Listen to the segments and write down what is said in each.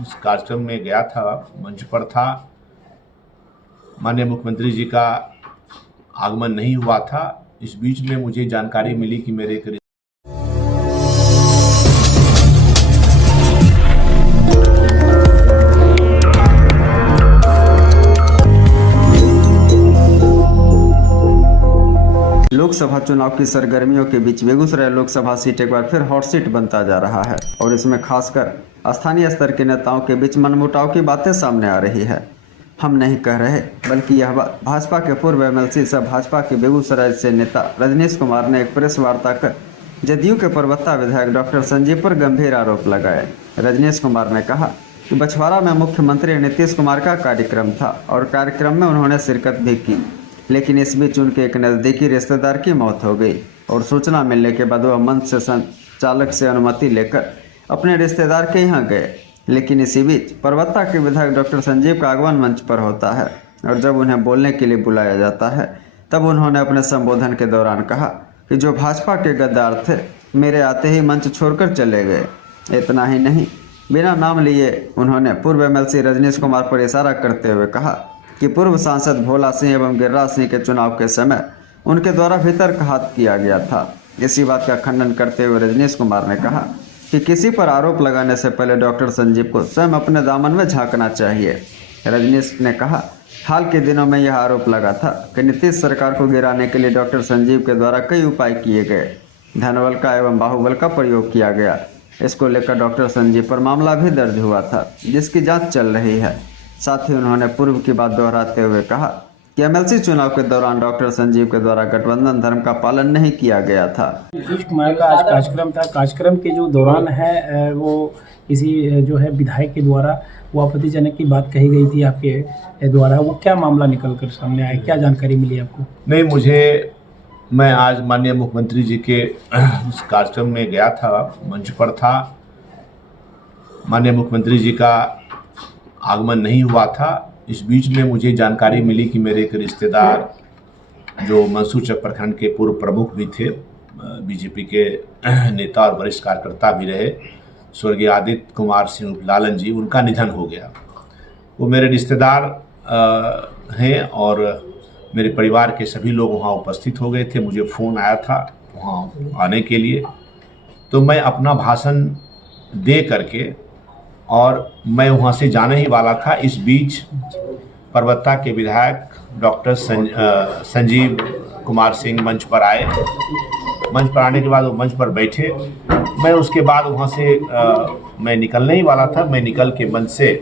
उस कार्यक्रम में गया था, मंच पर था। माननीय मुख्यमंत्री जी का आगमन नहीं हुआ था। इस बीच में मुझे जानकारी मिली कि मेरे एक लोकसभा चुनाव की सरगर्मियों के बीच बेगूसराय लोकसभा सीट एक बार फिर हॉट सीट बनता जा रहा है और इसमें खासकर स्थानीय स्तर के नेताओं के बीच मनमुटाव की बातें सामने आ रही है। हम नहीं कह रहे, बल्कि यह बात भाजपा के पूर्व एमएलसी सह भाजपा के बेगूसराय से नेता रजनीश कुमार ने एक प्रेस वार्ता कर जदयू के परबत्ता विधायक डॉक्टर संजीव पर गंभीर आरोप लगाए। रजनीश कुमार ने कहा कि बछवाड़ा में मुख्यमंत्री नीतीश कुमार का कार्यक्रम था और कार्यक्रम में उन्होंने शिरकत भी की, लेकिन इस बीच उनके एक नज़दीकी रिश्तेदार की मौत हो गई और सूचना मिलने के बाद वह मंच से संचालक से अनुमति लेकर अपने रिश्तेदार के यहाँ गए। लेकिन इसी बीच परबत्ता के विधायक डॉक्टर संजीव का आगमन मंच पर होता है और जब उन्हें बोलने के लिए बुलाया जाता है तब उन्होंने अपने संबोधन के दौरान कहा कि जो भाजपा के गद्दार थे मेरे आते ही मंच छोड़कर चले गए। इतना ही नहीं, बिना नाम लिए उन्होंने पूर्व एमएलसी रजनीश कुमार पर इशारा करते हुए कहा कि पूर्व सांसद भोला सिंह एवं गिरिराज सिंह के चुनाव के समय उनके द्वारा वितर्कघात किया गया था। इसी बात का खंडन करते हुए रजनीश कुमार ने कहा कि किसी पर आरोप लगाने से पहले डॉक्टर संजीव को स्वयं अपने दामन में झांकना चाहिए। रजनीश ने कहा, हाल के दिनों में यह आरोप लगा था कि नीतीश सरकार को गिराने के लिए डॉक्टर संजीव के द्वारा कई उपाय किए गए, धनबल का एवं बाहुबल का प्रयोग किया गया। इसको लेकर डॉक्टर संजीव पर मामला भी दर्ज हुआ था, जिसकी जाँच चल रही है। साथ ही उन्होंने पूर्व की बात दोहराते हुए कहा कि एमएलसी चुनाव के दौरान डॉक्टर संजीव के द्वारा गठबंधन धर्म का पालन नहीं किया गया था। नीतीश कुमार का आज कार्यक्रम था। कार्यक्रम के जो दौरान है वो किसी जो है विधायक के द्वारा वो आपत्तिजनक की बात कही गई थी आपके द्वारा। वो क्या मामला निकल कर सामने आया, क्या जानकारी मिली आपको? नहीं, मैं आज माननीय मुख्यमंत्री जी के उस कार्यक्रम में गया था, मंच पर था। माननीय मुख्यमंत्री जी का आगमन नहीं हुआ था। इस बीच में मुझे जानकारी मिली कि मेरे एक रिश्तेदार जो मंसूरचक प्रखंड के पूर्व प्रमुख भी थे, बीजेपी के नेता और वरिष्ठ कार्यकर्ता भी रहे, स्वर्गीय आदित्य कुमार सिंह लालन जी, उनका निधन हो गया। वो मेरे रिश्तेदार हैं और मेरे परिवार के सभी लोग वहाँ उपस्थित हो गए थे। मुझे फ़ोन आया था वहाँ आने के लिए, तो मैं अपना भाषण दे करके और मैं वहाँ से जाने ही वाला था। इस बीच परबत्ता के विधायक डॉक्टर संजीव कुमार सिंह मंच पर आए। मंच पर आने के बाद वो मंच पर बैठे। मैं उसके बाद वहाँ से मैं निकलने ही वाला था। मैं निकल के मंच से,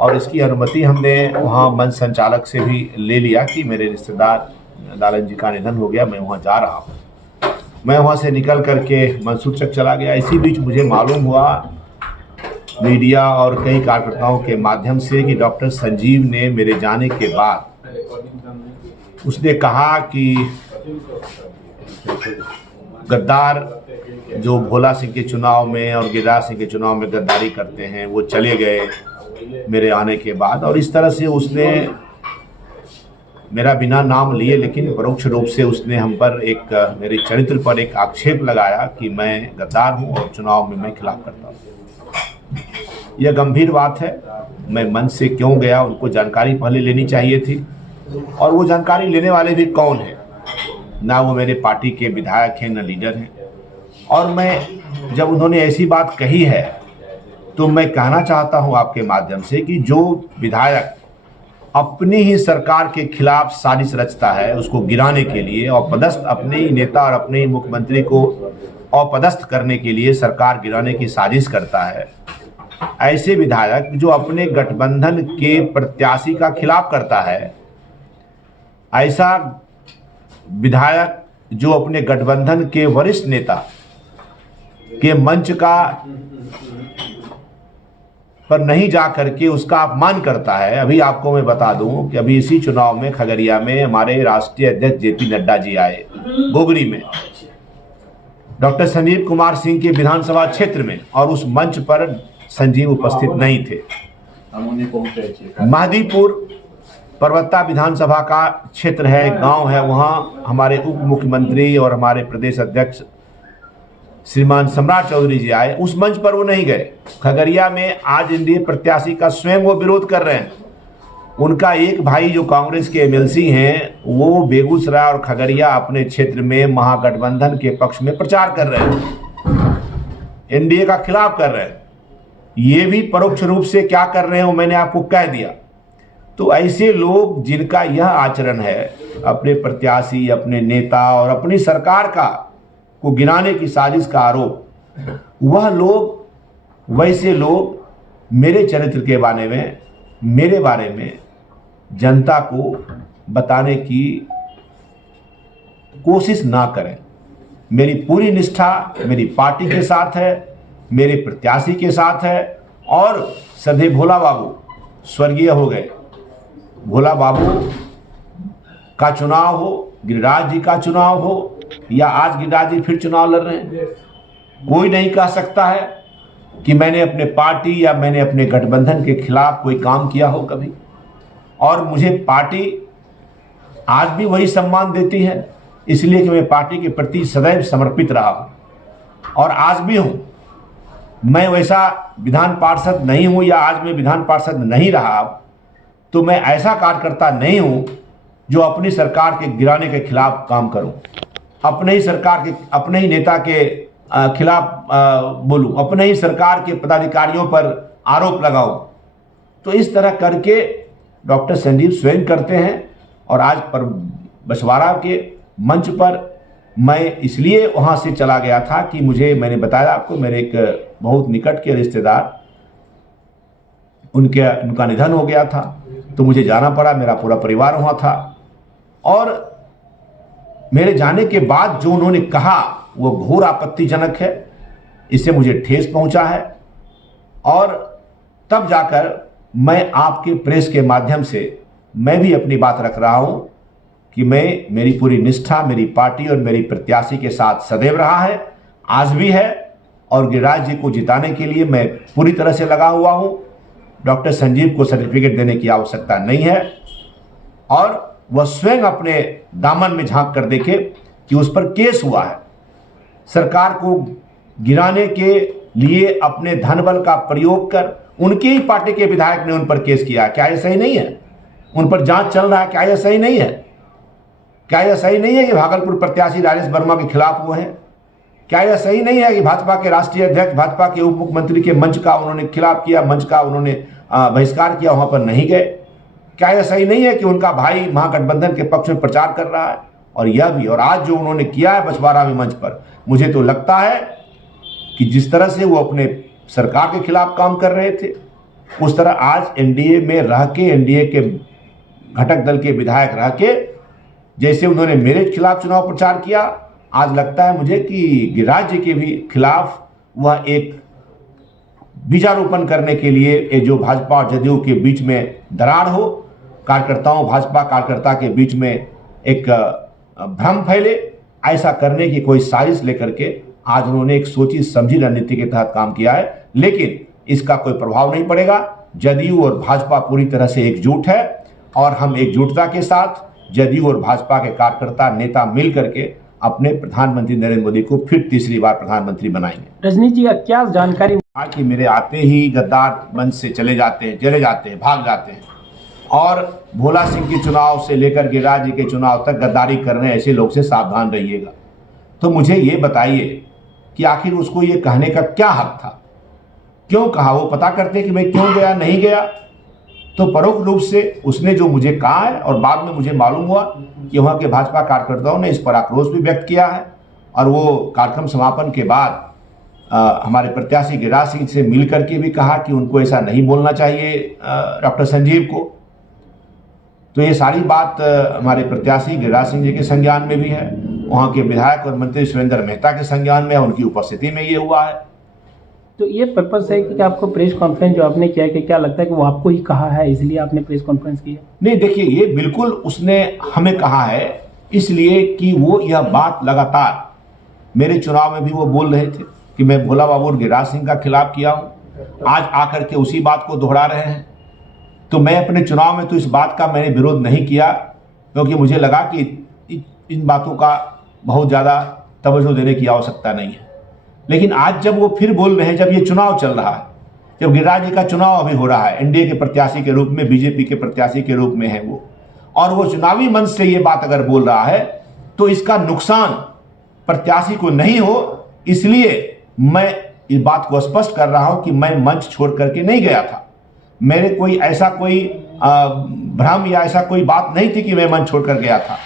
और इसकी अनुमति हमने वहाँ मंच संचालक से भी ले लिया कि मेरे रिश्तेदार लालन जी का निधन हो गया, मैं वहाँ जा रहा हूँ। मैं वहाँ से निकल करके मंसूरचक चला गया। इसी बीच मुझे मालूम हुआ मीडिया और कई कार्यकर्ताओं के माध्यम से कि डॉक्टर संजीव ने मेरे जाने के बाद उसने कहा कि गद्दार जो भोला सिंह के चुनाव में और गिरिराज सिंह के चुनाव में गद्दारी करते हैं वो चले गए मेरे आने के बाद। और इस तरह से उसने मेरा बिना नाम लिए लेकिन परोक्ष रूप से उसने हम पर मेरे चरित्र पर एक आक्षेप लगाया कि मैं गद्दार हूँ और चुनाव में मैं खिलाफ करता हूँ। यह गंभीर बात है। मैं मंच से क्यों गया, उनको जानकारी पहले लेनी चाहिए थी, और वो जानकारी लेने वाले भी कौन है? ना वो मेरे पार्टी के विधायक हैं, ना लीडर हैं। और मैं जब उन्होंने ऐसी बात कही है तो मैं कहना चाहता हूं आपके माध्यम से कि जो विधायक अपनी ही सरकार के खिलाफ साजिश रचता है उसको गिराने के लिए, और पदस्थ अपने ही नेता और अपने ही मुख्यमंत्री को अपदस्थ करने के लिए सरकार गिराने की साजिश करता है, ऐसे विधायक जो अपने गठबंधन के प्रत्याशी का खिलाफ करता है, ऐसा विधायक जो अपने गठबंधन के वरिष्ठ नेता के मंच का पर नहीं जा करके उसका अपमान करता है। अभी आपको मैं बता दूं कि अभी इसी चुनाव में खगड़िया में हमारे राष्ट्रीय अध्यक्ष जेपी नड्डा जी आए, गोगरी में डॉक्टर संजीव कुमार सिंह के विधानसभा क्षेत्र में, और उस मंच पर संजीव उपस्थित नहीं थे। महदीपुर परबत्ता विधानसभा का क्षेत्र है, गांव है, वहां हमारे उप मुख्यमंत्री और हमारे प्रदेश अध्यक्ष श्रीमान सम्राट चौधरी जी आए, उस मंच पर वो नहीं गए। खगड़िया में आज एनडीए प्रत्याशी का स्वयं वो विरोध कर रहे हैं। उनका एक भाई जो कांग्रेस के एमएलसी हैं, वो बेगूसराय और खगड़िया अपने क्षेत्र में महागठबंधन के पक्ष में प्रचार कर रहे हैं, एनडीए का खिलाफ कर रहे हैं। ये भी परोक्ष रूप से क्या कर रहे हैं वो मैंने आपको कह दिया। तो ऐसे लोग जिनका यह आचरण है, अपने प्रत्याशी, अपने नेता और अपनी सरकार का को गिराने की साजिश का आरोप, वह लोग, वैसे लोग मेरे चरित्र के बारे में, मेरे बारे में जनता को बताने की कोशिश ना करें। मेरी पूरी निष्ठा मेरी पार्टी के साथ है, मेरे प्रत्याशी के साथ है। और सधे भोला बाबू स्वर्गीय हो गए, भोला बाबू का चुनाव हो, गिरिराज जी का चुनाव हो, या आज गिरिराज जी फिर चुनाव लड़ रहे हैं, कोई नहीं कह सकता है कि मैंने अपने पार्टी या मैंने अपने गठबंधन के खिलाफ कोई काम किया हो कभी। और मुझे पार्टी आज भी वही सम्मान देती है, इसलिए कि मैं पार्टी के प्रति सदैव समर्पित रहा हूं और आज भी हूं। मैं वैसा विधान पार्षद नहीं हूं, या आज मैं विधान पार्षद नहीं रहा तो मैं ऐसा कार्यकर्ता नहीं हूं जो अपनी सरकार के गिराने के खिलाफ काम करूं, अपने ही सरकार के, अपने ही नेता के खिलाफ बोलूं, अपने ही सरकार के पदाधिकारियों पर आरोप लगाऊं। तो इस तरह करके डॉक्टर संजीव स्वयं करते हैं। और आज पर बछवाड़ा के मंच पर मैं इसलिए वहां से चला गया था कि मैंने बताया आपको, मेरे एक बहुत निकट के रिश्तेदार, उनका निधन हो गया था, तो मुझे जाना पड़ा। मेरा पूरा परिवार वहां था और मेरे जाने के बाद जो उन्होंने कहा वो घोर आपत्तिजनक है, इससे मुझे ठेस पहुंचा है। और तब जाकर मैं आपके प्रेस के माध्यम से मैं भी अपनी बात रख रहा हूं कि मेरी पूरी निष्ठा मेरी पार्टी और मेरी प्रत्याशी के साथ सदैव रहा है, आज भी है। और गिरिराज जी को जिताने के लिए मैं पूरी तरह से लगा हुआ हूं। डॉक्टर संजीव को सर्टिफिकेट देने की आवश्यकता नहीं है और वह स्वयं अपने दामन में झांक कर देखे कि उस पर केस हुआ है। सरकार को गिराने के लिए अपने धनबल का प्रयोग कर उनकी ही पार्टी के विधायक ने उन पर केस किया। क्या यह सही नहीं है? उन पर जांच चल रहा है, क्या यह सही नहीं है? क्या यह सही नहीं है कि भागलपुर प्रत्याशी राजेश वर्मा के खिलाफ हुए हैं? क्या यह सही नहीं है कि भाजपा के राष्ट्रीय अध्यक्ष, भाजपा के उप मुख्यमंत्री के मंच का उन्होंने खिलाफ किया, मंच का उन्होंने बहिष्कार किया, वहां पर नहीं गए? क्या यह सही नहीं है कि उनका भाई महागठबंधन के पक्ष में प्रचार कर रहा है? और यह भी, और आज जो उन्होंने किया है बछवाड़ा में मंच पर, मुझे तो लगता है कि जिस तरह से वो अपने सरकार के खिलाफ काम कर रहे थे, उस तरह आज एनडीए में रह के, एनडीए के घटक दल के विधायक रह के, जैसे उन्होंने मेरे खिलाफ चुनाव प्रचार किया, आज लगता है मुझे कि गिरिराज जी के भी खिलाफ वह एक बीजारोपण करने के लिए, ये जो भाजपा और जदयू के बीच में दरार हो, कार्यकर्ताओं, भाजपा कार्यकर्ता के बीच में एक भ्रम फैले, ऐसा करने की कोई साजिश लेकर के आज उन्होंने एक सोची समझी रणनीति के तहत काम किया है। लेकिन इसका कोई प्रभाव नहीं पड़ेगा। जदयू और भाजपा पूरी तरह से एकजुट है और हम एकजुटता के साथ जदयू और भाजपा के कार्यकर्ता, नेता मिल करके अपने प्रधानमंत्री नरेंद्र मोदी को फिर तीसरी बार प्रधानमंत्री बनाएंगे। रजनीश जी का क्या जानकारी? कि मेरे आते ही गद्दार मंच से चले जाते हैं, भाग जाते हैं, और भोला सिंह के चुनाव से लेकर गिरिराज जी के चुनाव तक गद्दारी कर रहे हैं, ऐसे लोग से सावधान रहिएगा। तो मुझे ये बताइए कि आखिर उसको ये कहने का क्या हक था, क्यों कहा? वो पता करते कि मैं क्यों गया, नहीं गया। तो परोक्ष रूप से उसने जो मुझे कहा है, और बाद में मुझे मालूम हुआ कि वहाँ के भाजपा कार्यकर्ताओं ने इस पर आक्रोश भी व्यक्त किया है, और वो कार्यक्रम समापन के बाद हमारे प्रत्याशी गिरिराज सिंह से मिल करके भी कहा कि उनको ऐसा नहीं बोलना चाहिए डॉक्टर संजीव को। तो ये सारी बात हमारे प्रत्याशी गिरिराज सिंह जी के संज्ञान में भी है, वहाँ के विधायक और मंत्री सुरेंद्र मेहता के संज्ञान में है, उनकी उपस्थिति में ये हुआ है। तो ये पर्पस है कि आपको प्रेस कॉन्फ्रेंस जो आपने किया, कि क्या लगता है कि वो आपको ही कहा है इसलिए आपने प्रेस कॉन्फ्रेंस की है? नहीं, देखिए, ये बिल्कुल उसने हमें कहा है इसलिए कि वो यह बात लगातार मेरे चुनाव में भी वो बोल रहे थे कि मैं भोला बाबू और गिरिराज सिंह का खिलाफ किया हूँ। आज आकर के उसी बात को दोहरा रहे हैं। तो मैं अपने चुनाव में तो इस बात का मैंने विरोध नहीं किया, क्योंकि मुझे लगा कि इन बातों का बहुत ज़्यादा तवज्जो देने की आवश्यकता नहीं है। लेकिन आज जब वो फिर बोल रहे हैं, जब ये चुनाव चल रहा है, जब गिरिराज जी का चुनाव अभी हो रहा है, एनडीए के प्रत्याशी के रूप में, बीजेपी के प्रत्याशी के रूप में है वो, और वो चुनावी मंच से ये बात अगर बोल रहा है तो इसका नुकसान प्रत्याशी को नहीं हो, इसलिए मैं इस बात को स्पष्ट कर रहा हूं कि मैं मंच छोड़ करके नहीं गया था। मेरे कोई ऐसा कोई भ्रम या ऐसा कोई बात नहीं थी कि मैं मंच छोड़ कर गया था।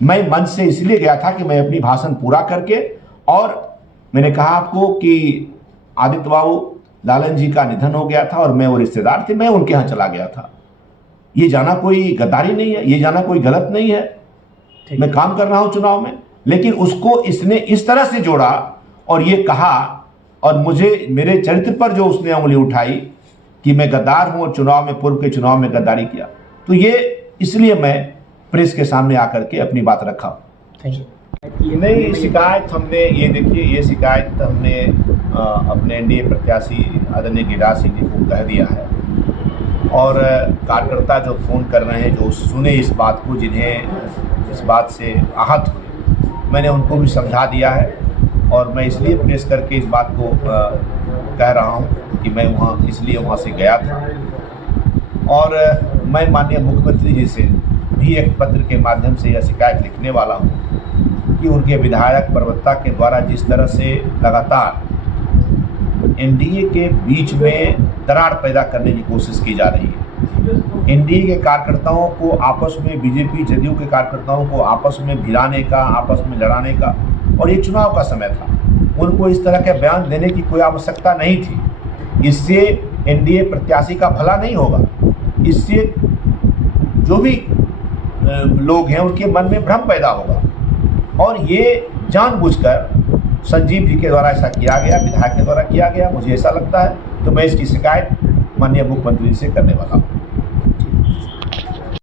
मैं मंच से इसलिए गया था कि मैं अपनी भाषण पूरा करके, और मैंने कहा आपको कि आदित्य बाबू लालन जी का निधन हो गया था और मैं वो रिश्तेदार थे, मैं उनके यहाँ चला गया था। ये जाना कोई गद्दारी नहीं है, ये जाना कोई गलत नहीं है। मैं काम कर रहा हूं चुनाव में, लेकिन उसको इसने इस तरह से जोड़ा और ये कहा, और मुझे मेरे चरित्र पर जो उसने उंगली उठाई कि मैं गद्दार हूं और चुनाव में, पूर्व के चुनाव में गद्दारी किया, तो ये इसलिए मैं प्रेस के सामने आकर के अपनी बात रखा। नहीं, शिकायत हमने, ये देखिए, ये शिकायत हमने अपने एनडीए प्रत्याशी आदरणीय गिरिराज सिंह जी को कह दिया है, और कार्यकर्ता जो फ़ोन कर रहे हैं, जो सुने इस बात को, जिन्हें इस बात से आहत हुए, मैंने उनको भी समझा दिया है। और मैं इसलिए प्रेस करके इस बात को कह रहा हूँ कि मैं वहाँ इसलिए वहाँ से गया था, और मैं माननीय मुख्यमंत्री जी से भी एक पत्र के माध्यम से यह शिकायत लिखने वाला हूँ कि उनके विधायक प्रवक्ता के द्वारा जिस तरह से लगातार एनडीए के बीच में दरार पैदा करने की कोशिश की जा रही है, एनडीए के कार्यकर्ताओं को आपस में, बीजेपी जदयू के कार्यकर्ताओं को आपस में भिड़ाने का, आपस में लड़ाने का, और ये चुनाव का समय था, उनको इस तरह के बयान देने की कोई आवश्यकता नहीं थी। इससे एनडीए प्रत्याशी का भला नहीं होगा, इससे जो भी लोग हैं उनके मन में भ्रम पैदा होगा, और ये जानबूझकर संजीव जी के द्वारा ऐसा किया गया, विधायक के द्वारा किया गया, मुझे ऐसा लगता है। तो मैं इसकी शिकायत माननीय मुख्यमंत्री जी से करने वाला हूँ।